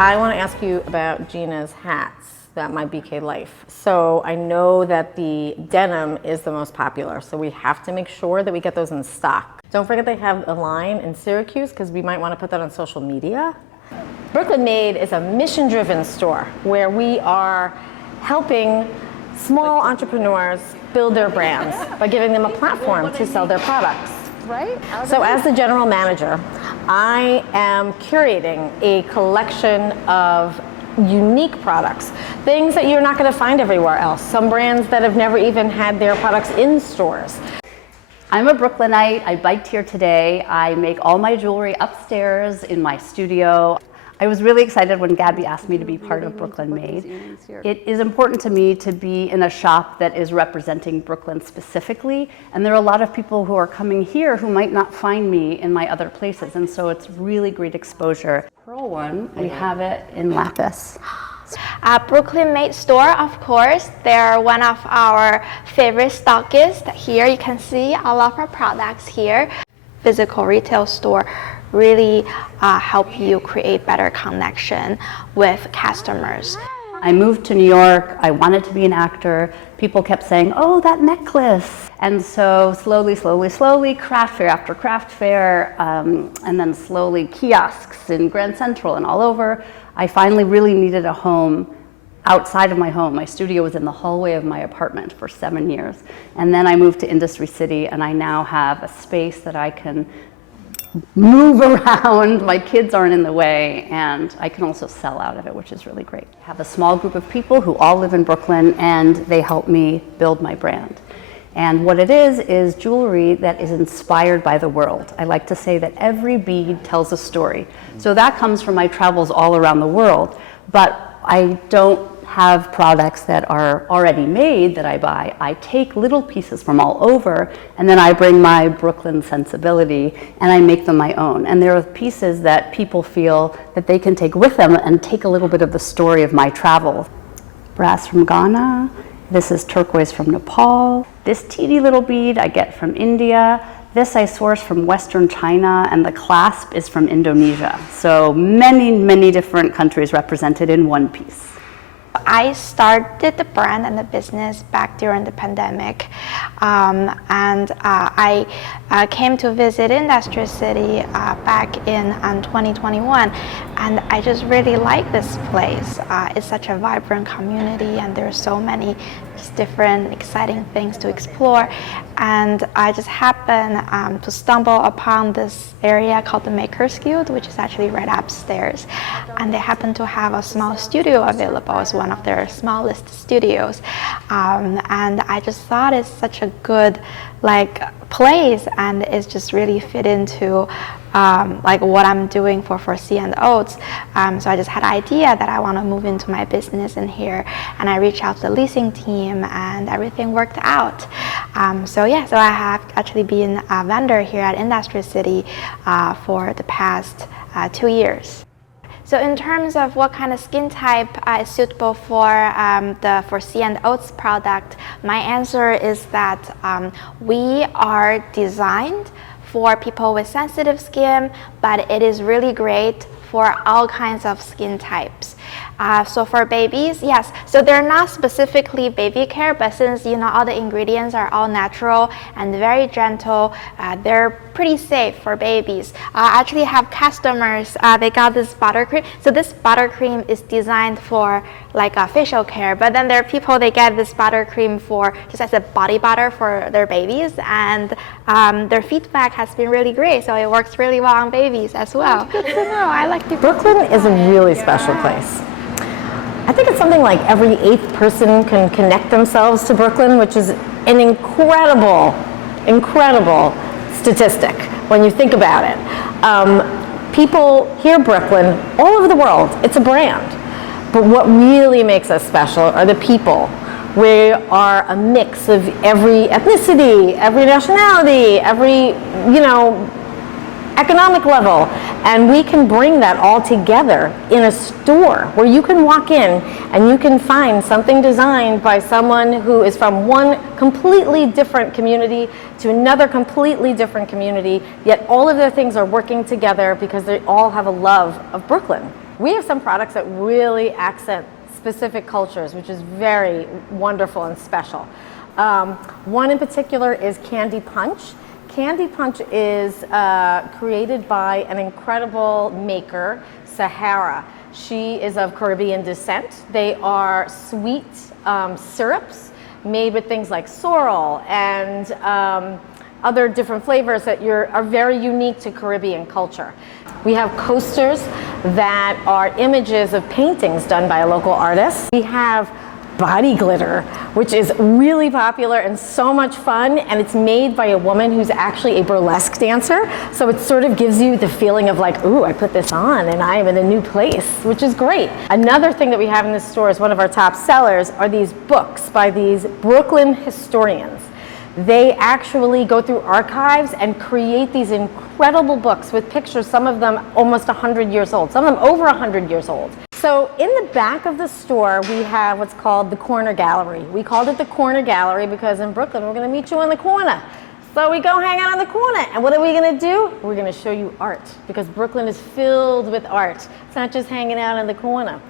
I want to ask you about Gina's hats at my BK Life. So I know that the denim is the most popular, so we have to make sure that we get those in stock. Don't forget they have a line in Syracuse because we might want to put that on social media. Brooklyn Made is a mission-driven store where we are helping small entrepreneurs build their brands by giving them a platform to sell their products. Right? So as the general manager, I am curating a collection of unique products, things that you're not going to find everywhere else, some brands that have never even had their products in stores. I'm a Brooklynite. I biked here today. I make all my jewelry upstairs in my studio. I was really excited when Gabby asked me to be part of Brooklyn Made. It is important to me to be in a shop that is representing Brooklyn specifically, and there are a lot of people who are coming here who might not find me in my other places, and so it's really great exposure. Pearl one, we have it in lapis. Brooklyn Made store, of course, they're one of our favorite stockists. Here you can see all of our products here. Physical retail store really help you create better connection with customers. I moved to New York. I wanted to be an actor. People kept saying, oh, that necklace. And so slowly, craft fair after craft fair, and then slowly kiosks in Grand Central and all over. I finally really needed a home outside of my home. My studio was in the hallway of my apartment for 7 years. And then I moved to Industry City, and I now have a space that I can move around, my kids aren't in the way, and I can also sell out of it, which is really great. I have a small group of people who all live in Brooklyn, and they help me build my brand. And what it is jewelry that is inspired by the world. I like to say that every bead tells a story. So that comes from my travels all around the world, but I don't have products that are already made that I buy. I take little pieces from all over, and then I bring my Brooklyn sensibility and I make them my own. And there are pieces that people feel that they can take with them and take a little bit of the story of my travel. Brass from Ghana. This is turquoise from Nepal. This teeny little bead I get from India. This I source from Western China, and the clasp is from Indonesia. So many different countries represented in one piece. I started the brand and the business back during the pandemic, and I came to visit Industry City back in 2021, and I just really like this place. It's such a vibrant community, and there are so many different exciting things to explore, and I just happened to stumble upon this area called the Makers Guild, which is actually right upstairs, and they happen to have a small studio available as one of their smallest studios, and I just thought it's such a good place, and it's just really fit into what I'm doing for C and Oats. So I just had an idea that I want to move into my business in here, and I reached out to the leasing team, and everything worked out. So I have actually been a vendor here at Industry City for the past 2 years. So in terms of what kind of skin type is suitable for C and Oats product, my answer is that we are designed for people with sensitive skin, but it is really great for all kinds of skin types. So for babies, yes. So they're not specifically baby care, but since all the ingredients are all natural and very gentle, they're pretty safe for babies. I actually have customers, they got this buttercream. So this buttercream is designed for a facial care, but then there are people, they get this buttercream for just as a body butter for their babies, and their feedback has been really great. So it works really well on babies as well. Good to know. I like the Brooklyn is a really special place. I think it's something like every 8th person can connect themselves to Brooklyn, which is an incredible statistic when you think about it. People hear Brooklyn all over the world. It's a brand. But what really makes us special are the people. We are a mix of every ethnicity, every nationality, every, economic level, and we can bring that all together in a store where you can walk in and you can find something designed by someone who is from one completely different community to another completely different community, yet all of their things are working together because they all have a love of Brooklyn. We have some products that really accent specific cultures, which is very wonderful and special. One in particular is Candy Punch. Candy Punch is created by an incredible maker, Sahara. She is of Caribbean descent. They are sweet syrups made with things like sorrel and other different flavors that are very unique to Caribbean culture. We have coasters that are images of paintings done by a local artist. We have body glitter, which is really popular and so much fun, and it's made by a woman who's actually a burlesque dancer, so it sort of gives you the feeling of like, ooh, I put this on and I am in a new place, which is great. Another thing that we have in this store is one of our top sellers are these books by these Brooklyn historians. They actually go through archives and create these incredible books with pictures, some of them almost 100 years old, some of them over 100 years old. So in the back of the store, we have what's called the corner gallery. We called it the corner gallery because in Brooklyn, we're gonna meet you on the corner. So we go hang out on the corner. And what are we gonna do? We're gonna show you art because Brooklyn is filled with art. It's not just hanging out in the corner.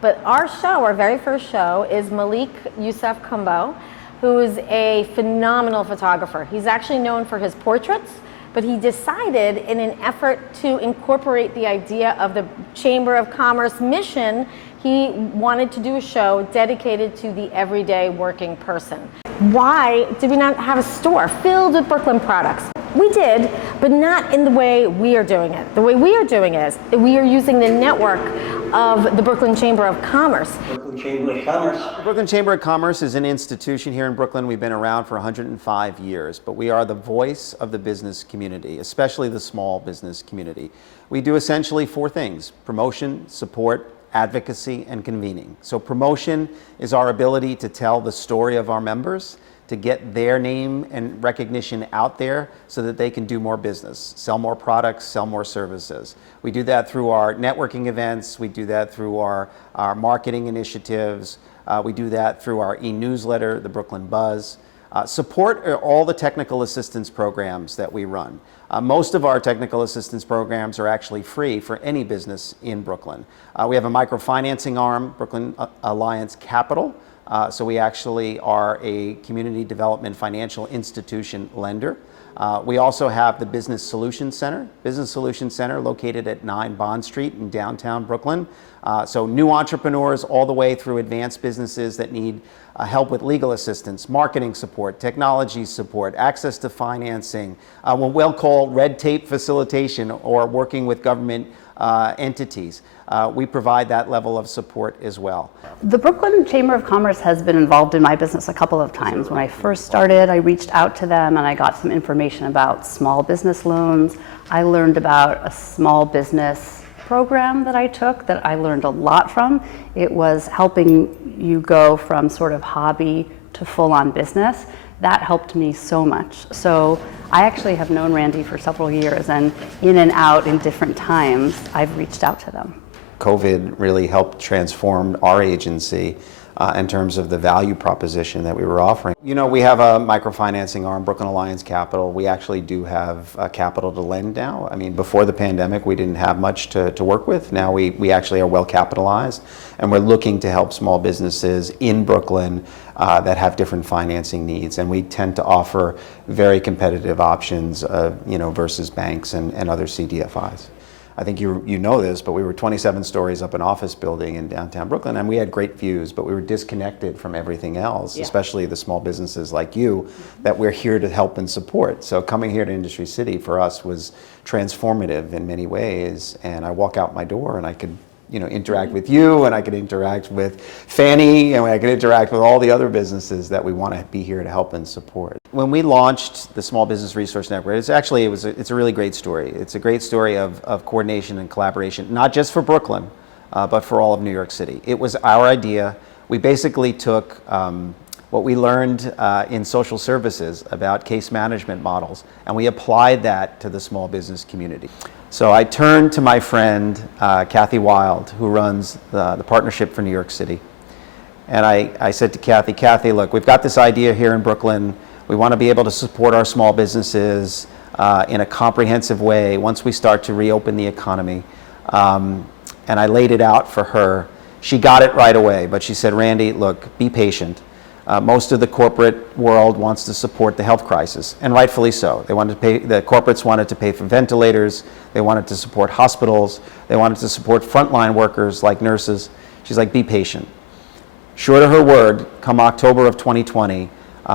But our show, our very first show, is Malik Yousef Kumbo, who is a phenomenal photographer. He's actually known for his portraits, but he decided in an effort to incorporate the idea of the Chamber of Commerce mission, he wanted to do a show dedicated to the everyday working person. Why did we not have a store filled with Brooklyn products? We did, but not in the way we are doing it. The way we are doing it is we are using the network of the Brooklyn Chamber of Commerce. Brooklyn Chamber of Commerce. The Brooklyn Chamber of Commerce is an institution here in Brooklyn. We've been around for 105 years, but we are the voice of the business community, especially the small business community. We do essentially 4 things: promotion, support, advocacy, and convening. So promotion is our ability to tell the story of our members, to get their name and recognition out there so that they can do more business, sell more products, sell more services. We do that through our networking events. We do that through our marketing initiatives. We do that through our e-newsletter, the Brooklyn Buzz. Support are all the technical assistance programs that we run. Most of our technical assistance programs are actually free for any business in Brooklyn. We have a microfinancing arm, Brooklyn Alliance Capital. So we actually are a community development financial institution lender. We also have the Business Solutions Center located at 9 Bond Street in downtown Brooklyn. So new entrepreneurs all the way through advanced businesses that need help with legal assistance, marketing support, technology support, access to financing, what we'll call red tape facilitation or working with government entities. We provide that level of support as well. The Brooklyn Chamber of Commerce has been involved in my business a couple of times. When I first started, I reached out to them and I got some information about small business loans. I learned about a small business program that I took that I learned a lot from. It was helping you go from sort of hobby to full-on business. That helped me so much. So I actually have known Randy for several years, and in and out in different times, I've reached out to them. COVID really helped transform our agency in terms of the value proposition that we were offering. You know, we have a microfinancing arm, Brooklyn Alliance Capital. We actually do have capital to lend now. I mean, before the pandemic, we didn't have much to work with. Now we actually are well capitalized, and we're looking to help small businesses in Brooklyn that have different financing needs. And we tend to offer very competitive options, versus banks and other CDFIs. I think you know this, but we were 27 stories up an office building in downtown Brooklyn, and we had great views, but we were disconnected from everything else, especially the small businesses like you, that we're here to help and support. So coming here to Industry City for us was transformative in many ways, and I walk out my door and I could interact with you, and I could interact with Fanny, and I could interact with all the other businesses that we want to be here to help and support. When we launched the Small Business Resource Network, it's a really great story. It's a great story of coordination and collaboration, not just for Brooklyn, but for all of New York City. It was our idea. We basically took what we learned in social services about case management models, and we applied that to the small business community. So I turned to my friend, Kathy Wild, who runs the Partnership for New York City. And I said to Kathy, look, we've got this idea here in Brooklyn. We want to be able to support our small businesses in a comprehensive way once we start to reopen the economy. and I laid it out for her. She got it right away, but she said, Randy, look, be patient. Most of the corporate world wants to support the health crisis, and rightfully so. They wanted to pay, the corporates wanted to pay for ventilators, they wanted to support hospitals, they wanted to support frontline workers like nurses. She's like, be patient. Sure to her word, come October of 2020,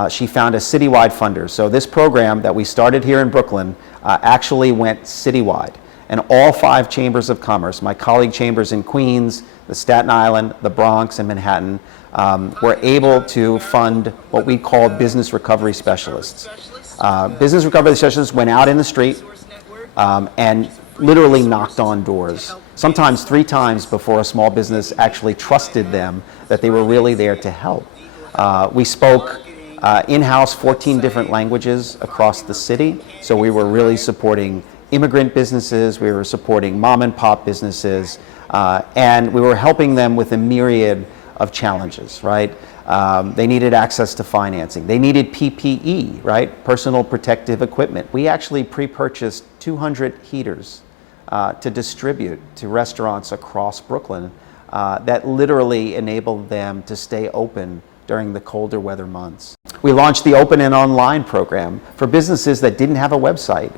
she found a citywide funder. So this program that we started here in Brooklyn actually went citywide. And all 5 chambers of commerce, my colleague chambers in Queens, the Staten Island, the Bronx, and Manhattan, were able to fund what we called business recovery specialists. Business recovery specialists went out in the street and literally knocked on doors, sometimes 3 times before a small business actually trusted them that they were really there to help. We spoke in-house 14 different languages across the city, so we were really supporting immigrant businesses, we were supporting mom and pop businesses, and we were helping them with a myriad of challenges, right? They needed access to financing. They needed PPE, right? Personal protective equipment. We actually pre-purchased 200 heaters to distribute to restaurants across Brooklyn that literally enabled them to stay open during the colder weather months. We launched the Open and Online program for businesses that didn't have a website.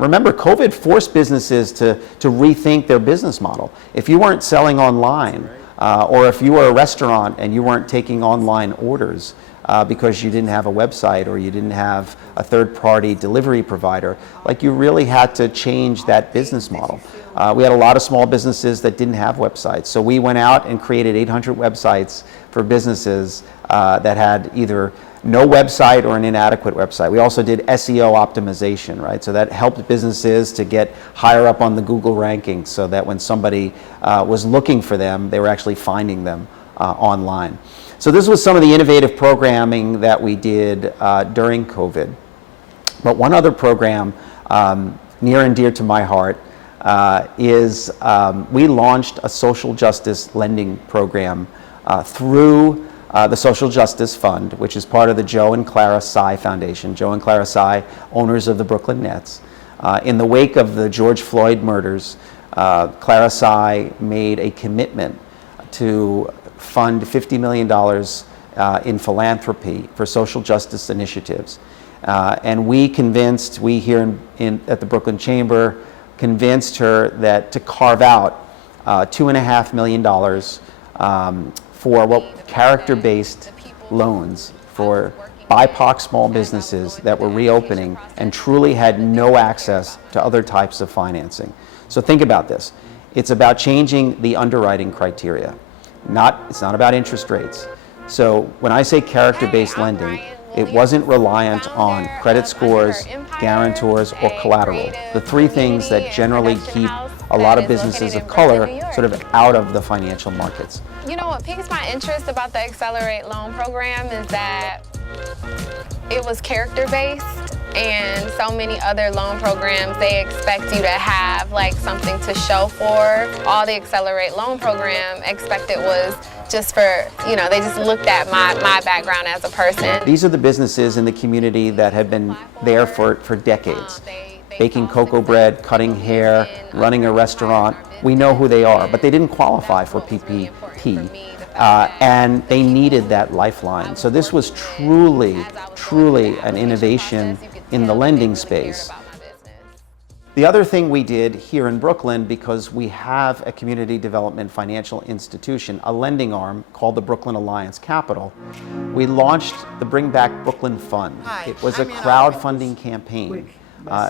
Remember, COVID forced businesses to rethink their business model. If you weren't selling online, or if you were a restaurant and you weren't taking online orders because you didn't have a website or you didn't have a third-party delivery provider, like you really had to change that business model. We had a lot of small businesses that didn't have websites, so we went out and created 800 websites for businesses that had either no website or an inadequate website. We also did SEO optimization, right? So that helped businesses to get higher up on the Google rankings so that when somebody was looking for them, they were actually finding them online. So this was some of the innovative programming that we did during COVID. But one other program near and dear to my heart is we launched a social justice lending program through the Social Justice Fund, which is part of the Joe and Clara Sy Foundation. Joe and Clara Sy, owners of the Brooklyn Nets. In the wake of the George Floyd murders, Clara Sy made a commitment to fund $50 million in philanthropy for social justice initiatives. And we here at the Brooklyn Chamber convinced her that to carve out $2.5 million for character-based loans for BIPOC small businesses that were reopening and truly had no access to other types of financing. So think about this. It's about changing the underwriting criteria. It's not about interest rates. So when I say character-based lending, it wasn't reliant on credit scores, guarantors, or collateral. The 3 things that generally keep a lot of businesses of color sort of out of the financial markets. You know what piques my interest about the Accelerate Loan Program is that it was character-based, and so many other loan programs, they expect you to have like something to show for. All the Accelerate Loan Program expected was just for, they just looked at my background as a person. These are the businesses in the community that have been there for decades. Baking cocoa bread, cutting hair, running a restaurant. We know who they are, but they didn't qualify for PPP, and they needed that lifeline. So this was truly an innovation in the lending space. The other thing we did here in Brooklyn, because we have a community development financial institution, a lending arm called the Brooklyn Alliance Capital, we launched the Bring Back Brooklyn Fund. It was a crowdfunding campaign.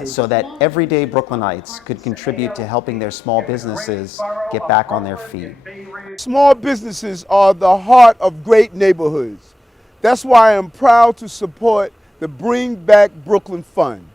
So that everyday Brooklynites could contribute to helping their small businesses get back on their feet. Small businesses are the heart of great neighborhoods. That's why I'm proud to support the Bring Back Brooklyn Fund.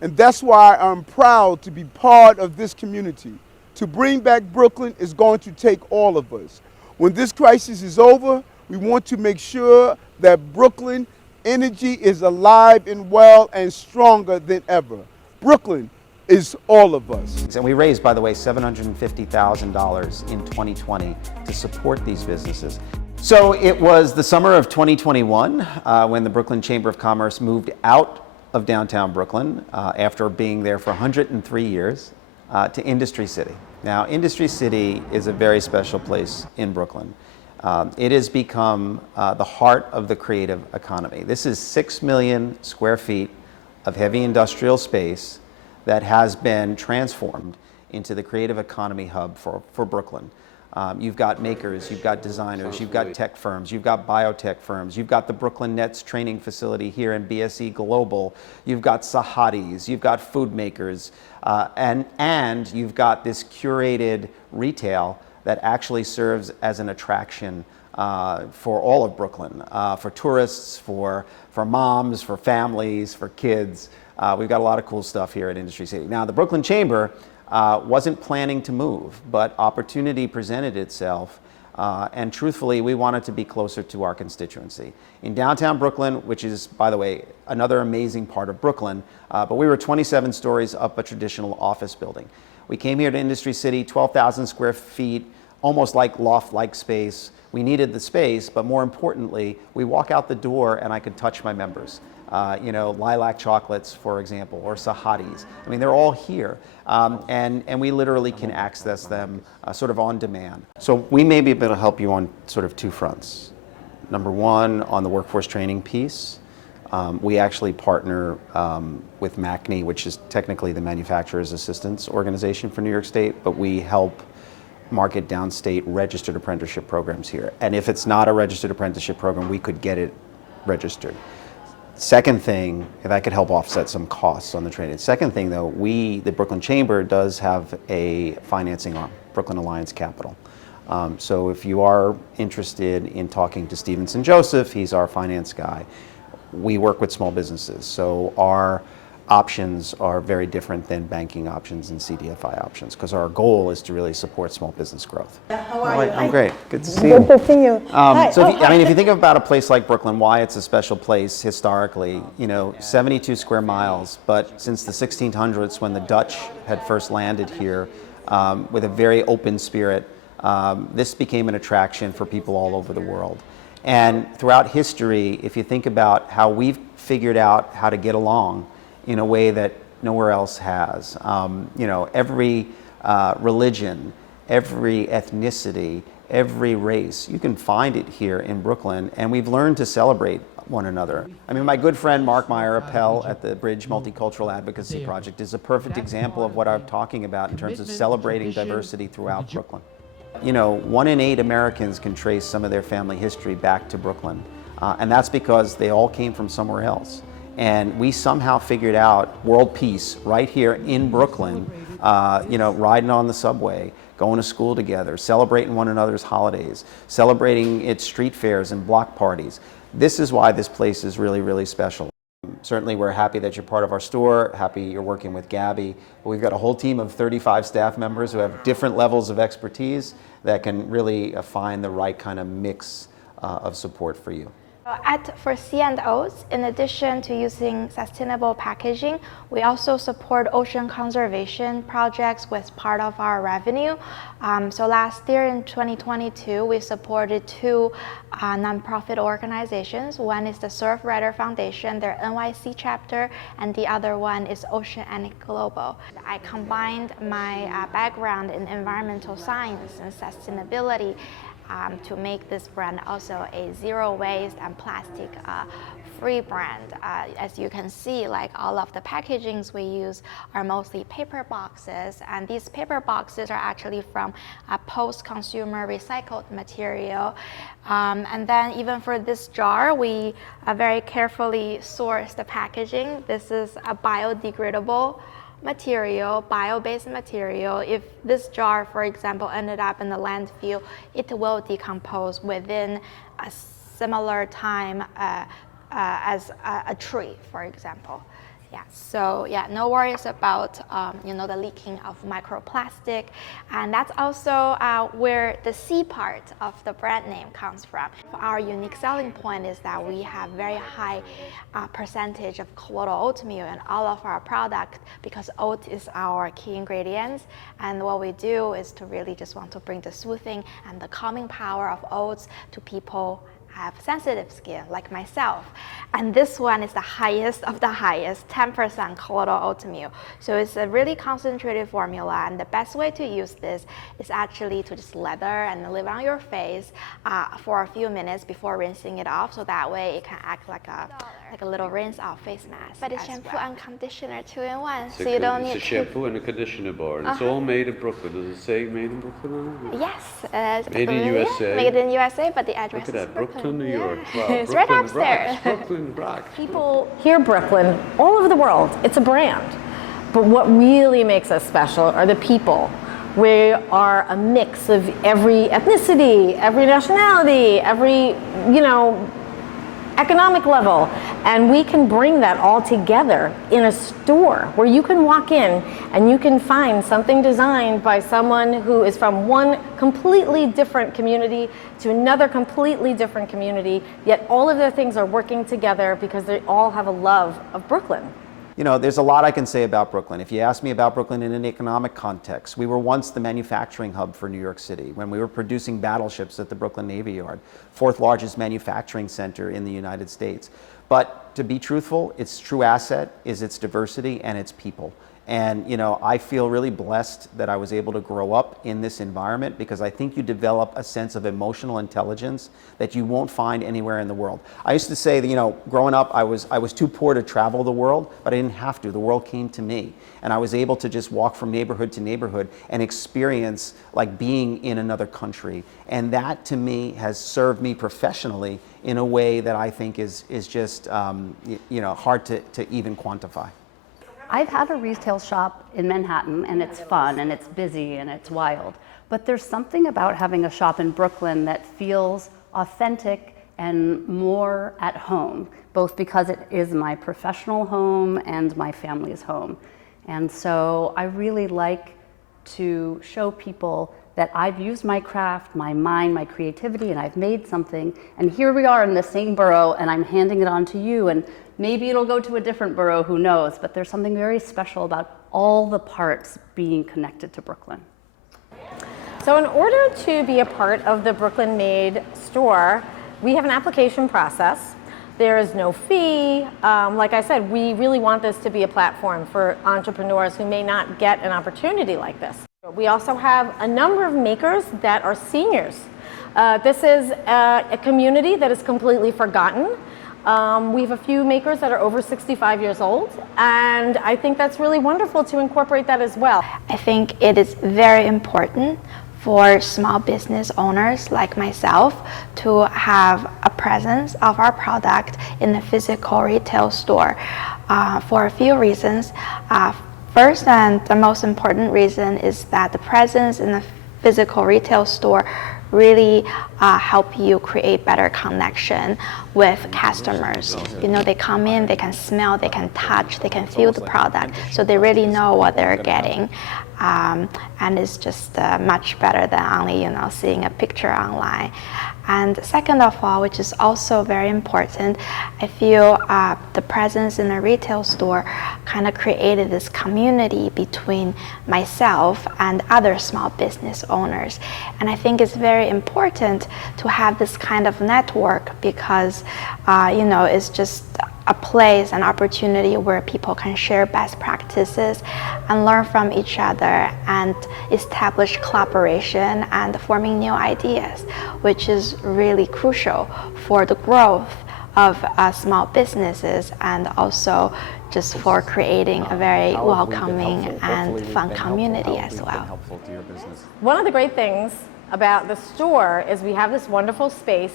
And that's why I'm proud to be part of this community. To bring back Brooklyn is going to take all of us. When this crisis is over, we want to make sure that Brooklyn energy is alive and well and stronger than ever. Brooklyn is all of us. And we raised, by the way, $750,000 in 2020 to support these businesses. So it was the summer of 2021 when the Brooklyn Chamber of Commerce moved out of downtown Brooklyn after being there for 103 years. to Industry City. Now, Industry City is a very special place in Brooklyn. It has become the heart of the creative economy. This is 6 million square feet of heavy industrial space that has been transformed into the creative economy hub for Brooklyn. You've got makers, you've got designers, you've got tech firms, you've got biotech firms, you've got the Brooklyn Nets training facility here in BSE Global, you've got Sahatis, you've got food makers, and you've got this curated retail that actually serves as an attraction for all of Brooklyn, for tourists, for moms, for families, for kids. We've got a lot of cool stuff here at Industry City. Now, the Brooklyn Chamber wasn't planning to move, but opportunity presented itself, and truthfully, we wanted to be closer to our constituency. In downtown Brooklyn, which is, by the way, another amazing part of Brooklyn, but we were 27 stories up a traditional office building. We came here to Industry City, 12,000 square feet, almost like loft-like space. We needed the space, but more importantly, we walk out the door and I could touch my members. Lilac chocolates, for example, or Sahatis. I mean, they're all here, and we literally can access them sort of on demand. So we may be able to help you on sort of two fronts. Number one, on the workforce training piece, we actually partner with MACNY, which is technically the Manufacturers Assistance Organization for New York State, but we help market downstate registered apprenticeship programs here. And if it's not a registered apprenticeship program, we could get it registered. Second thing, if I could help offset some costs on the training. Second thing though, the Brooklyn Chamber does have a financing arm, Brooklyn Alliance Capital. So if you are interested in talking to Stevenson Joseph, he's our finance guy. We work with small businesses, so our options are very different than banking options and CDFI options, because our goal is to really support small business growth. How are you? I'm great. Good to see you. Good to see you. If you think about a place like Brooklyn, why it's a special place historically, 72 square miles, but since the 1600s when the Dutch had first landed here with a very open spirit, this became an attraction for people all over the world. And throughout history, if you think about how we've figured out how to get along in a way that nowhere else has. Every religion, every ethnicity, every race, you can find it here in Brooklyn, and we've learned to celebrate one another. I mean, my good friend Mark Meyer Appel at the Bridge Multicultural Advocacy Project is a perfect example of what I'm talking about in terms of celebrating diversity throughout Brooklyn. 1 in 8 Americans can trace some of their family history back to Brooklyn, and that's because they all came from somewhere else. And we somehow figured out world peace right here in Brooklyn, riding on the subway, going to school together, celebrating one another's holidays, celebrating its street fairs and block parties. This is why this place is really, really special. Certainly we're happy that you're part of our store, happy you're working with Gabby. We've got a whole team of 35 staff members who have different levels of expertise that can really find the right kind of mix of support for you. For C&Os, in addition to using sustainable packaging, we also support ocean conservation projects with part of our revenue. So last year in 2022, we supported 2 nonprofit organizations. One is the Surfrider Foundation, their NYC chapter, and the other one is Oceanic Global. I combined my background in environmental science and sustainability to make this brand also a zero waste and plastic free brand. As you can see, like all of the packagings we use are mostly paper boxes, and these paper boxes are actually from a post-consumer recycled material. And then even for this jar, we very carefully source the packaging. This is a biodegradable material, bio-based material. If this jar, for example, ended up in the landfill, it will decompose within a similar time as a tree, for example. So no worries about the leaking of microplastic, and that's also where the C part of the brand name comes from. Our unique selling point is that we have very high percentage of colloidal oatmeal in all of our products, because oat is our key ingredients, and what we do is to really just want to bring the soothing and the calming power of oats to people have sensitive skin like myself. And this one is the highest of the highest, 10% colloidal oatmeal. So it's a really concentrated formula, and the best way to use this is actually to just lather and leave it on your face for a few minutes before rinsing it off, so that way it can act like a little rinse off face mask. But it's shampoo and conditioner 2 in 1, so you don't need It's a shampoo and a conditioner bar, and it's all made in Brooklyn. Does it say made in Brooklyn on it? Yes, Made in USA. Made in USA, but the address Look at is that, Brooklyn, New York. Wow, It's right Brooklyn upstairs. rocks. Brooklyn rocks. People hear Brooklyn all over the world. It's a brand. But what really makes us special are the people. We are a mix of every ethnicity, every nationality, every, economic level, and we can bring that all together in a store where you can walk in and you can find something designed by someone who is from one completely different community to another completely different community, yet all of their things are working together because they all have a love of Brooklyn. There's a lot I can say about Brooklyn. If you ask me about Brooklyn in an economic context, we were once the manufacturing hub for New York City when we were producing battleships at the Brooklyn Navy Yard, 4th largest manufacturing center in the United States. But to be truthful, its true asset is its diversity and its people. And I feel really blessed that I was able to grow up in this environment, because I think you develop a sense of emotional intelligence that you won't find anywhere in the world. I used to say that, growing up, I was too poor to travel the world, but I didn't have to. The world came to me, and I was able to just walk from neighborhood to neighborhood and experience like being in another country. And that to me has served me professionally in a way that I think is just hard to even quantify. I've had a retail shop in Manhattan, and it's fun and it's busy and it's wild. But there's something about having a shop in Brooklyn that feels authentic and more at home, both because it is my professional home and my family's home. And so I really like to show people that I've used my craft, my mind, my creativity, and I've made something, and here we are in the same borough, and I'm handing it on to you, and maybe it'll go to a different borough, who knows, but there's something very special about all the parts being connected to Brooklyn. So in order to be a part of the Brooklyn Made store, we have an application process. There is no fee. Like I said, we really want this to be a platform for entrepreneurs who may not get an opportunity like this. We also have a number of makers that are seniors. This is a community that is completely forgotten. We have a few makers that are over 65 years old, and I think that's really wonderful to incorporate that as well. I think it is very important for small business owners like myself to have a presence of our product in the physical retail store for a few reasons. First, and the most important reason, is that the presence in the physical retail store really help you create better connection with customers. They come in, they can smell, they can touch, they can feel the product, so they really know what they're getting. And it's just much better than only seeing a picture online. And second of all, which is also very important, I feel the presence in a retail store kind of created this community between myself and other small business owners. And I think it's very important to have this kind of network because, it's just a place, an opportunity where people can share best practices and learn from each other and establish collaboration and forming new ideas, which is really crucial for the growth of small businesses and also just for creating a very welcoming and fun community as well. One of the great things about the store is we have this wonderful space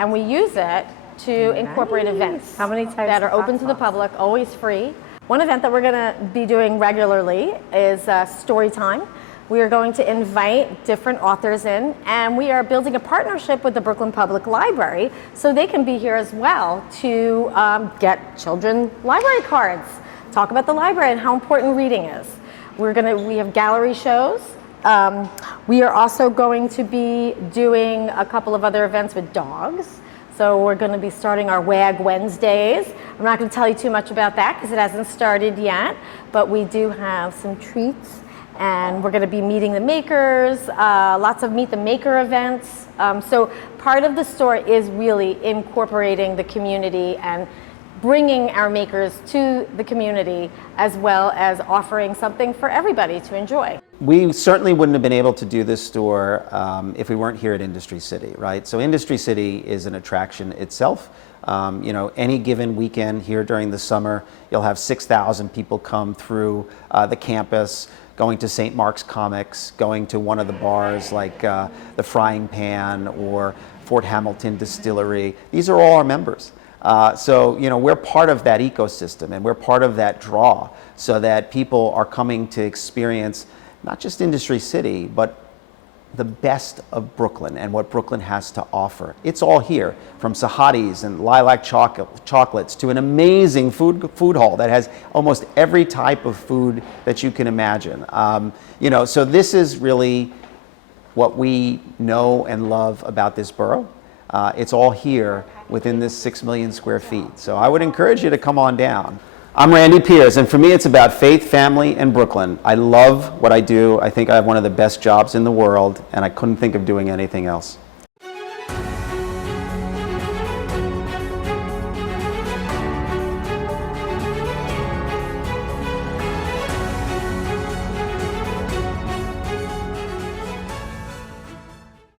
and we use it to incorporate events that are open to the public, always free. One event that we're going to be doing regularly is story time. We are going to invite different authors in, and we are building a partnership with the Brooklyn Public Library so they can be here as well to get children library cards, talk about the library and how important reading is. We have gallery shows. We are also going to be doing a couple of other events with dogs. So we're going to be starting our WAG Wednesdays. I'm not going to tell you too much about that because it hasn't started yet, but we do have some treats and we're going to be meeting the makers, lots of meet the maker events. So part of the store is really incorporating the community and bringing our makers to the community, as well as offering something for everybody to enjoy. We certainly wouldn't have been able to do this store if we weren't here at Industry City, right? So Industry City is an attraction itself. You know, any given weekend here during the summer, you'll have 6,000 people come through the campus, going to St. Mark's Comics, going to one of the bars like the Frying Pan or Fort Hamilton Distillery. These are all our members. So, you know, we're part of that ecosystem and we're part of that draw so that people are coming to experience not just Industry City, but the best of Brooklyn and what Brooklyn has to offer. It's all here, from Sahadi's and lilac chocolates to an amazing food hall that has almost every type of food that you can imagine. You know, so this is really what we know and love about this borough. It's all here within this 6 million square feet. So I would encourage you to come on down. I'm Randy Piers, and for me it's about faith, family, and Brooklyn. I love what I do. I think I have one of the best jobs in the world, and I couldn't think of doing anything else.